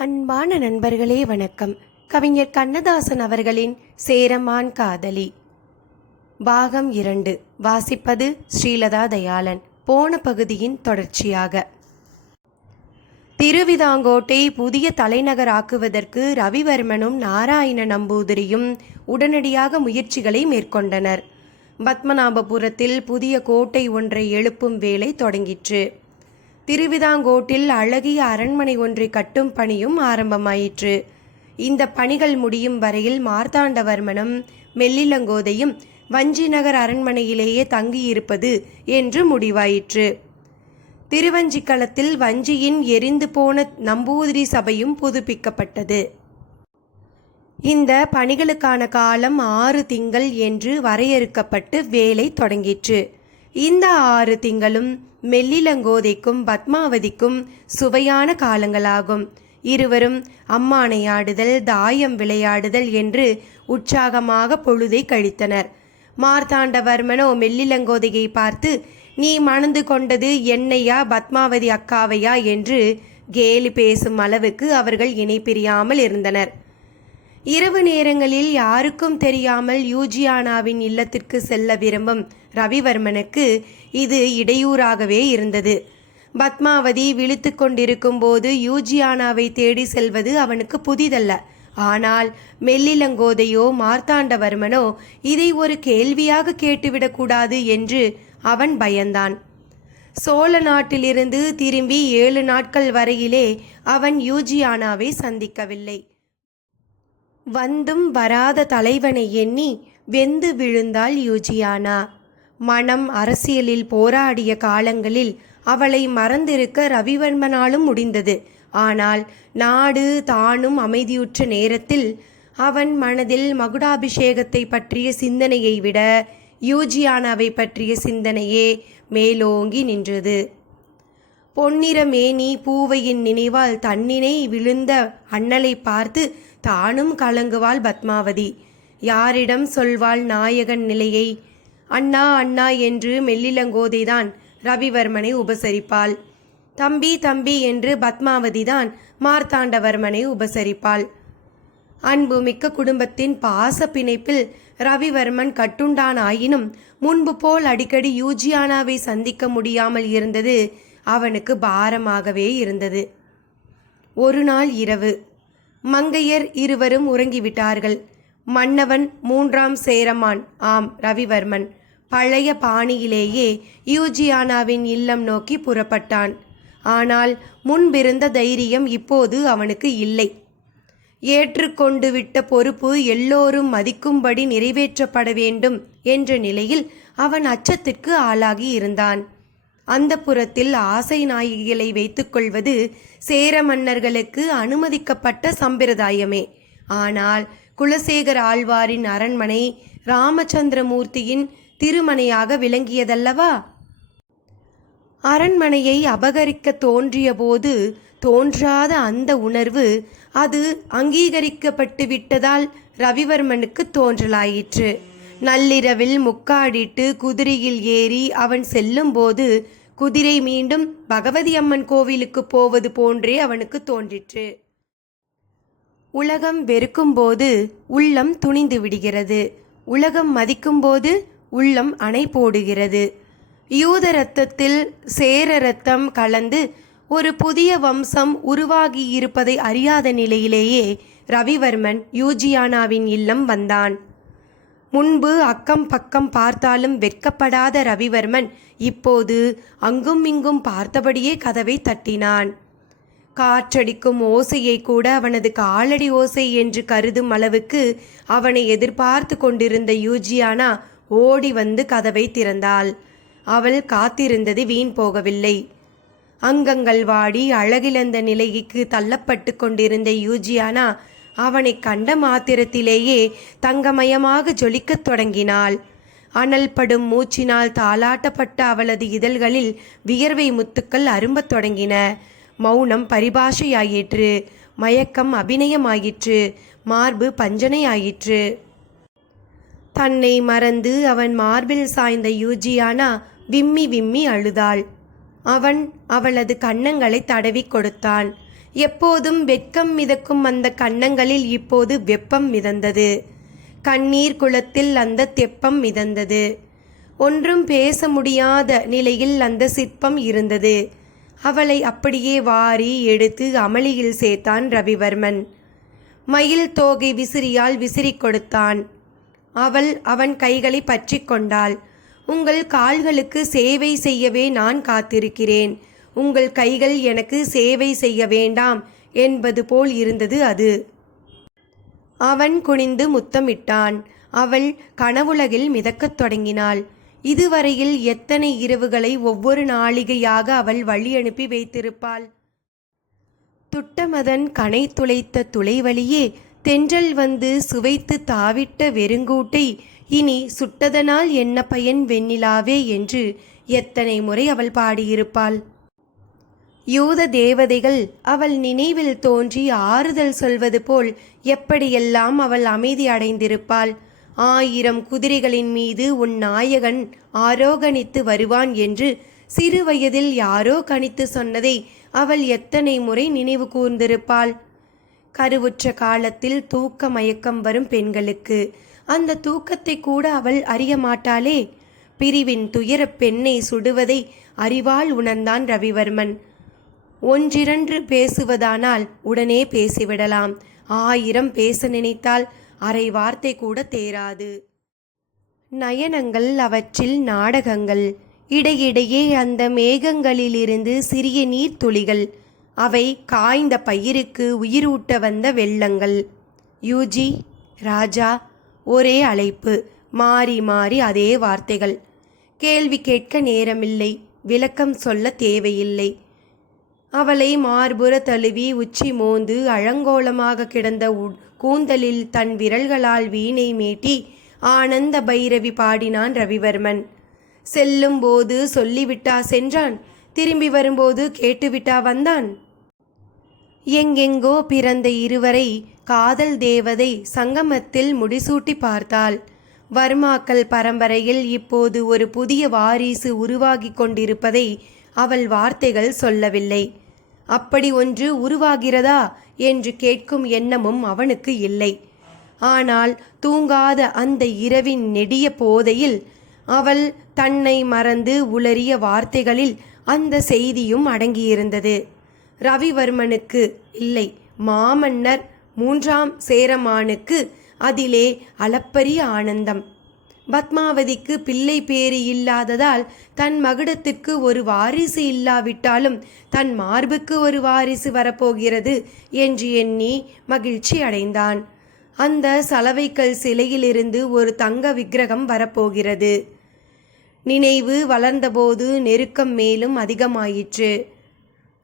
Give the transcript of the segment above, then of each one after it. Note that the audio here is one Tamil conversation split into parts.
அன்பான நண்பர்களே வணக்கம். கவிஞர் கண்ணதாசன் அவர்களின் சேரமான் காதலி. பாகம் இரண்டு. வாசிப்பது ஸ்ரீலதா தயாளன். போன பகுதியின் தொடர்ச்சியாக. திருவிதாங்கோட்டை புதிய தலைநகராக்குவதற்கு ரவிவர்மனும் நாராயண நம்பூதிரியும் உடனடியாக முயற்சிகளை மேற்கொண்டனர். பத்மநாபபுரத்தில் புதிய கோட்டை ஒன்றை எழுப்பும் வேலை தொடங்கிற்று. திருவிதாங்கோட்டில் அழகிய அரண்மனை ஒன்றை கட்டும் பணியும் ஆரம்பமாயிற்று. இந்த பணிகள் முடியும் வரையில் மார்த்தாண்டவர்மனும் மெல்லிலங்கோதையும் வஞ்சி நகர் அரண்மனையிலேயே தங்கியிருப்பது என்று முடிவாயிற்று. திருவஞ்சிக்களத்தில் வஞ்சியின் எரிந்து போன நம்பூதிரி சபையும் புதுப்பிக்கப்பட்டது. இந்த பணிகளுக்கான காலம் ஆறு திங்கள் என்று வரையறுக்கப்பட்டு வேலை தொடங்கிற்று. இந்த ஆறு திங்களும் மெல்லிலங்கோதைக்கும் பத்மாவதிக்கும் சுவையான காலங்களாகும். இருவரும் அம்மானையாடுதல் தாயம் விளையாடுதல் என்று உற்சாகமாக பொழுதை கழித்தனர். மார்த்தாண்டவர்மனோ மெல்லிலங்கோதையை பார்த்து நீ மணந்து கொண்டது என்னையா பத்மாவதி அக்காவையா? என்று கேலி பேசும் அளவுக்கு அவர்கள் இணை பிரியாமல் இருந்தனர். இரவு நேரங்களில் யாருக்கும் தெரியாமல் யூஜியானாவின் இல்லத்திற்கு செல்ல விரும்பும் ரவிவர்மனுக்கு இது இடையூறாகவே இருந்தது. பத்மாவதி விழித்து கொண்டிருக்கும் போது யூஜியானாவை தேடி செல்வது அவனுக்கு புதிதல்ல. ஆனால் மெல்லிலங்கோதையோ மார்த்தாண்டவர்மனோ இதை ஒரு கேள்வியாக கேட்டுவிடக்கூடாது என்று அவன் பயந்தான். சோழ நாட்டிலிருந்து திரும்பி ஏழு நாட்கள் வரையிலே அவன் யூஜியானாவை சந்திக்கவில்லை. வந்தும் வராத தலைவனை எண்ணி வெந்து விழுந்தாள் யூஜியானா. மனம் அரசியலில் போராடிய காலங்களில் அவளை மறந்திருக்க ரவிவர்மனாலும் முடிந்தது. ஆனால் நாடு தானும் அமைதியுற்ற நேரத்தில் அவன் மனதில் மகுடாபிஷேகத்தை பற்றிய சிந்தனையை விட யூஜியானாவை பற்றிய சிந்தனையே மேலோங்கி நின்றது. பொன்னிறமேனி பூவையின் நினைவால் தன்னினை விழுந்த அண்ணலை பார்த்து தானும் கலங்குவாள் பத்மாவதி. யாரிடம் சொல்வாள் நாயகன் நிலையை? அண்ணா அண்ணா என்று மெல்லிலங்கோதைதான் ரவிவர்மனை உபசரிப்பாள். தம்பி தம்பி என்று பத்மாவதிதான் மார்த்தாண்டவர்மனை உபசரிப்பாள். அன்புமிக்க குடும்பத்தின் பாச பிணைப்பில் ரவிவர்மன் கட்டுண்டானாயினும் முன்பு போல் அடிக்கடி யூஜியானாவை சந்திக்க முடியாமல் இருந்தது அவனுக்கு பாரமாகவே இருந்தது. ஒரு நாள் இரவு மங்கையர் இருவரும் உறங்கிவிட்டார்கள். மன்னவன் மூன்றாம் சேரமான் ஆம் ரவிவர்மன். பழைய பாணியிலேயே யூஜியானாவின் இல்லம் நோக்கி புறப்பட்டான். ஆனால் முன்பிருந்த தைரியம் இப்போது அவனுக்கு இல்லை. ஏற்றுக்கொண்டு விட்ட பொறுப்பு எல்லோரும் மதிக்கும்படி நிறைவேற்றப்பட வேண்டும் என்ற நிலையில் அவன் அச்சத்திற்கு ஆளாகி இருந்தான். அந்த புறத்தில் ஆசை நாயகிகளை வைத்துக்கொள்வது சேர மன்னர்களுக்கு அனுமதிக்கப்பட்ட சம்பிரதாயமே. ஆனால் குலசேகர் ஆழ்வாரின் அரண்மனை ராமச்சந்திரமூர்த்தியின் திருமனையாக விளங்கியதல்லவா? அரண்மனையை அபகரிக்க தோன்றியபோது தோன்றாத அந்த உணர்வு அது அங்கீகரிக்கப்பட்டு விட்டதால் ரவிவர்மனுக்கு தோன்றலாயிற்று. நள்ளிரவில் முக்காடிட்டு குதிரையில் ஏறி அவன் செல்லும்போது குதிரை மீண்டும் பகவதி அம்மன் கோவிலுக்கு போவது போன்றே அவனுக்கு தோன்றிற்று. உலகம் வெறுக்கும்போது உள்ளம் துணிந்து விடுகிறது. உலகம் மதிக்கும்போது உள்ளம் அணை போடுகிறது. யூத ரத்தத்தில் சேர ரத்தம் கலந்து ஒரு புதிய வம்சம் உருவாகி இருப்பதை அறியாத நிலையிலேயே ரவிவர்மன் யூஜியானாவின் இல்லம் வந்தான். முன்பு அக்கம் பக்கம் பார்த்தாலும் வெட்கப்படாத ரவிவர்மன் இப்போது அங்கும் இங்கும் பார்த்தபடியே கதவை தட்டினான். காற்றடிக்கும் ஓசையை கூட அவனது காலடி ஓசை என்று கருதும் அளவுக்கு அவனை எதிர்பார்த்து கொண்டிருந்த யூஜியானா ஓடி வந்து கதவை திறந்தாள். அவள் காத்திருந்தது வீண் போகவில்லை. அங்கங்கள் வாடி அழகிழந்த நிலைக்கு தள்ளப்பட்டு கொண்டிருந்த யூஜியானா அவனை கண்ட மாத்திரத்திலேயே தங்கமயமாக ஜொலிக்கத் தொடங்கினாள். அனல் படும் மூச்சினால் தாளாட்டப்பட்ட அவளது இதழ்களில் வியர்வை முத்துக்கள் அரும்பத் தொடங்கின. மௌனம் பரிபாஷையாயிற்று. மயக்கம் அபிநயமாயிற்று. மார்பு பஞ்சனையாயிற்று. தன்னை மறந்து அவன் மார்பில் சாய்ந்த யூஜியானா விம்மி விம்மி அழுதாள். அவன் அவளது கன்னங்களை தடவி கொடுத்தான். எப்போதும் வெட்கம் மிதக்கும் அந்த கன்னங்களில் இப்போது வெப்பம் மிதந்தது. கண்ணீர் குளத்தில் அந்த தெப்பம் மிதந்தது. ஒன்றும் பேச முடியாத நிலையில் அந்த சிற்பம் இருந்தது. அவளை அப்படியே வாரி எடுத்து அமளியில் சேர்த்தான் ரவிவர்மன். மயில் தோகை விசிறியால் விசிறிக் கொடுத்தான். அவள் அவன் கைகளை பற்றி கொண்டாள். உங்கள் கால்களுக்கு சேவை செய்யவே நான் காத்திருக்கிறேன். உங்கள் கைகள் எனக்கு சேவை செய்ய வேண்டாம் என்பது போல் இருந்தது அது. அவன் குனிந்து முத்தமிட்டான். அவள் கனவுலகில் மிதக்கத் தொடங்கினாள். இதுவரையில் எத்தனை இரவுகளை ஒவ்வொரு நாளிகையாக அவள் வழி அனுப்பி வைத்திருப்பாள்? துட்டமதன் கனை துளைத்த துளைவழியே தென்றல் வந்து சுவைத்து தாவிட்ட வெறுங்கூட்டை இனி சுட்டதனால் என்ன பயன் வெண்ணிலாவே என்று எத்தனை முறை அவள் பாடியிருப்பாள்? யூத தேவதைகள் அவள் நினைவில் தோன்றி ஆறுதல் சொல்வது போல் எப்படியெல்லாம் அவள் அமைதி அடைந்திருப்பாள்? ஆயிரம் குதிரைகளின் மீது உன் நாயகன் ஆரோகணித்து வருவான் என்று சிறுவயதில் யாரோ கணித்து சொன்னதை அவள் எத்தனை முறை நினைவு கூர்ந்திருப்பாள்? கருவுற்ற காலத்தில் தூக்க மயக்கம் வரும் பெண்களுக்கு. அந்த தூக்கத்தை கூட அவள் அறிய மாட்டாளே. பிரிவின் துயரப் பெண்ணை சுடுவதை அறிவால் உணர்ந்தான் ரவிவர்மன். ஒன்றிரண்டு பேசுவதானால் உடனே பேசிவிடலாம். ஆயிரம் பேச நினைத்தால் அரை வார்த்தை கூட தேராது. நயனங்கள் அவற்றில் நாடகங்கள். இடையிடையே அந்த மேகங்களிலிருந்து சிறிய நீர்த்துளிகள். அவை காய்ந்த பயிருக்கு உயிரூட்ட வந்த வெள்ளங்கள். யூஜி ராஜா ஒரே அழைப்பு. மாறி மாறி அதே வார்த்தைகள். கேள்வி கேட்க நேரமில்லை. விளக்கம் சொல்ல தேவையில்லை. அவளை மார்புற தழுவி உச்சி மோந்து அழங்கோலமாக கிடந்த கூந்தலில் தன் விரல்களால் வீணை மீட்டி ஆனந்த பைரவி பாடினான் ரவிவர்மன். செல்லும் போது சொல்லிவிட்டா சென்றான்? திரும்பி வரும்போது கேட்டுவிட்டா வந்தான்? எங்கெங்கோ பிறந்த இருவரை காதல் தேவதை சங்கமத்தில் முடிசூட்டி பார்த்தாள். வர்மாக்கள் பரம்பரையில் இப்போது ஒரு புதிய வாரிசு உருவாகி கொண்டிருப்பதை அவள் வார்த்தைகள் சொல்லவில்லை. அப்படி ஒன்று உருவாகிறதா? என்று கேட்கும் எண்ணமும் அவனுக்கு இல்லை. ஆனால் தூங்காத அந்த இரவின் நெடிய போதையில் அவள் தன்னை மறந்து உளறிய வார்த்தைகளில் அந்த செய்தியும் அடங்கியிருந்தது. ரவிவர்மனுக்கு இல்லை. மாமன்னர் மூன்றாம் சேரமானுக்கு அதிலே அளப்பரிய ஆனந்தம். பத்மாவதிக்கு பிள்ளை பேறு இல்லாததால் தன் மகுடத்துக்கு ஒரு வாரிசு இல்லாவிட்டாலும் தன் மார்புக்கு ஒரு வாரிசு வரப்போகிறது என்று எண்ணி மகிழ்ச்சி அடைந்தான். அந்த சலவைக்கல் சிலையிலிருந்து ஒரு தங்க விக்கிரகம் வரப்போகிறது. நினைவு வளர்ந்தபோது நெருக்கம் மேலும் அதிகமாயிற்று.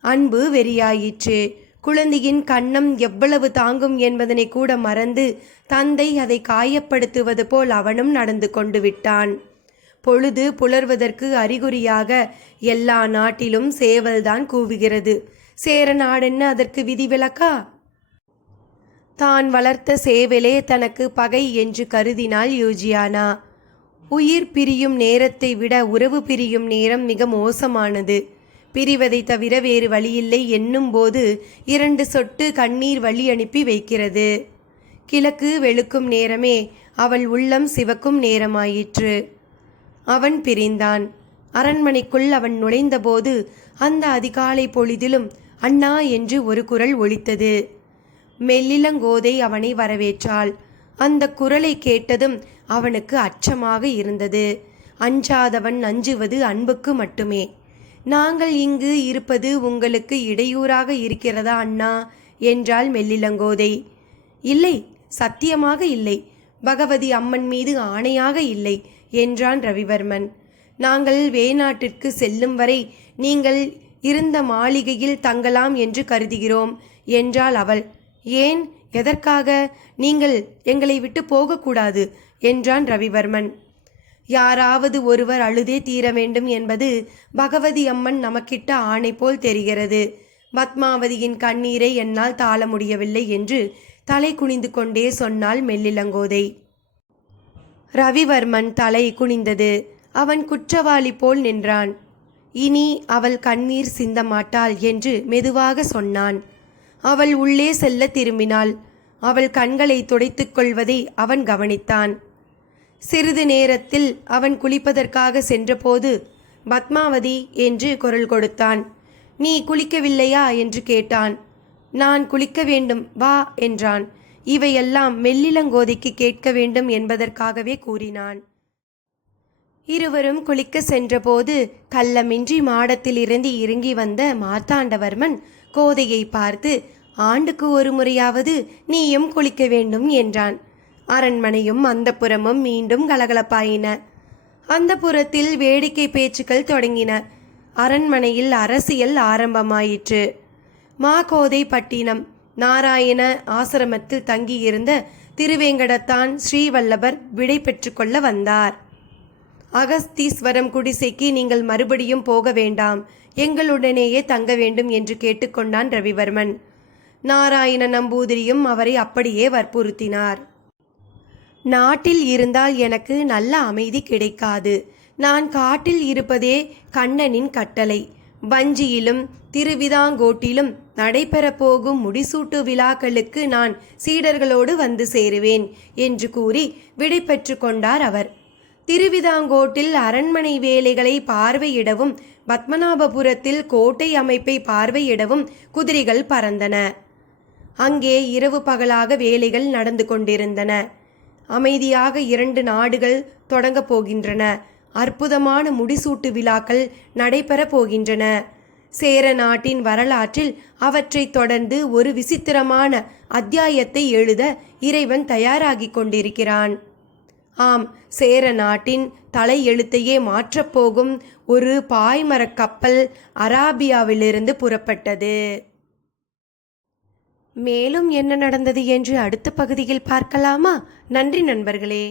அன்பு வெறியாயிற்று. குழந்தையின் கண்ணம் எவ்வளவு தாங்கும் என்பதனை கூட மறந்து தந்தை அதை காயப்படுத்துவது போல் அவனும் நடந்து கொண்டு விட்டான். பொழுது புலர்வதற்கு அறிகுறியாக எல்லா நாட்டிலும் சேவல்தான் கூவுகிறது. சேர நாடென்ன அதற்கு விதிவிலக்கா தான் வளர்த்த சேவலே தனக்கு பகை என்று கருதினாள் யூஜியானா. உயிர் பிரியும் நேரத்தை விட உறவு பிரியும் நேரம் மிக மோசமானது. பிரிவதை தவிர வேறு வழியில்லை என்னும்போது இரண்டு சொட்டு கண்ணீர் வழி அனுப்பி வைக்கிறது. கிழக்கு வெளுக்கும் நேரமே அவள் உள்ளம் சிவக்கும் நேரமாயிற்று. அவன் பிரிந்தான். அரண்மனைக்குள் அவன் நுழைந்தபோது அந்த அதிகாலை பொழுதிலும் அண்ணா என்று ஒரு குரல் ஒலித்தது. மெல்லிலங்கோதை அவனை வரவேற்றாள். அந்த குரலை கேட்டதும் அவனுக்கு அச்சமாக இருந்தது. அஞ்சாதவன் அஞ்சுவது அன்புக்கு மட்டுமே. நாங்கள் இங்கு இருப்பது உங்களுக்கு இடையூறாக இருக்கிறதா அண்ணா? என்றாள் மெல்லிலங்கோதை. இல்லை சத்தியமாக இல்லை. பகவதி அம்மன் மீது ஆணையாக இல்லை என்றான் ரவிவர்மன். நாங்கள் வேநாட்டிற்கு செல்லும் வரை நீங்கள் இருந்த மாளிகையில் தங்கலாம் என்று கருதுகிறோம் என்றாள் அவள். ஏன்? எதற்காக? நீங்கள் எங்களை விட்டு போகக்கூடாது என்றான் ரவிவர்மன். யாராவது ஒருவர் அழுதே தீர வேண்டும் என்பது பகவதி அம்மன் நமக்கிட்ட ஆணை போல் தெரிகிறது. பத்மாவதியின் கண்ணீரை என்னால் தாள முடியவில்லை என்று தலை குனிந்து கொண்டே சொன்னாள் மெல்லிளங்கோதை. ரவிவர்மன் தலை குனிந்தது. அவன் குற்றவாளி போல் நின்றான். இனி அவள் கண்ணீர் சிந்த மாட்டாள் என்று மெதுவாக சொன்னான். அவள் உள்ளே செல்ல திரும்பினாள். அவள் கண்களை துடைத்துக் கொள்வதை அவன் கவனித்தான். சிறிது நேரத்தில் அவன் குளிப்பதற்காக சென்றபோது பத்மாவதி என்று குரல் கொடுத்தான். நீ குளிக்கவில்லையா? என்று கேட்டான். நான் குளிக்க வேண்டும் வா என்றான். இவையெல்லாம் மெல்லிலங்கோதைக்கு கேட்க வேண்டும் என்பதற்காகவே கூறினான். இருவரும் குளிக்க சென்றபோது கள்ளமின்றி மாடத்திலிருந்து இறங்கி வந்த மார்த்தாண்டவர்மன் கோதையை பார்த்து ஆண்டுக்கு ஒரு முறையாவது நீயும் குளிக்க வேண்டும் என்றான். அரண்மனையும் அந்தப்புறமும் மீண்டும் கலகலப்பாயின. அந்த புறத்தில் வேடிக்கை பேச்சுக்கள் தொடங்கின. அரண்மனையில் அரசியல் ஆரம்பமாயிற்று. மாகோதை பட்டினம் நாராயண ஆசிரமத்தில் தங்கியிருந்த திருவேங்கடத்தான் ஸ்ரீவல்லபர் விடை பெற்றுக்கொள்ள வந்தார். அகஸ்தீஸ்வரம் குடிசைக்கு நீங்கள் மறுபடியும் போக வேண்டாம். எங்களுடனேயே தங்க வேண்டும் என்று கேட்டுக்கொண்டான் ரவிவர்மன். நாராயண நம்பூதிரியும் அவரை அப்படியே வற்புறுத்தினார். நாட்டில் இருந்தால் எனக்கு நல்ல அமைதி கிடைக்காது. நான் காட்டில் இருப்பதே கண்ணனின் கட்டளை. வஞ்சியிலும் திருவிதாங்கோட்டிலும் நடைபெறப் போகும் முடிசூட்டு விழாக்களுக்கு நான் சீடர்களோடு வந்து சேருவேன் என்று கூறி விடை கொண்டார் அவர். திருவிதாங்கோட்டில் அரண்மனை வேலைகளை பார்வையிடவும் பத்மநாபபுரத்தில் கோட்டை அமைப்பை பார்வையிடவும் குதிரைகள் பறந்தன. அங்கே இரவு பகலாக வேலைகள் நடந்து கொண்டிருந்தன. அமைதியாக இரண்டு நாடுகள் தொடங்கப் போகின்றன. அற்புதமான முடிசூட்டு விழாக்கள் நடைபெறப் போகின்றன. சேர நாட்டின் வரலாற்றில் அவற்றைத் தொடர்ந்து ஒரு விசித்திரமான அத்தியாயத்தை எழுத இறைவன் தயாராகிக் கொண்டிருக்கிறான். ஆம் சேர நாட்டின் தலையெழுத்தையே மாற்றப்போகும் ஒரு பாய்மரக் கப்பல் அராபியாவிலிருந்து புறப்பட்டது. மேலும் என்ன நடந்தது என்று அடுத்த பகுதியில் பார்க்கலாமா? நன்றி நண்பர்களே.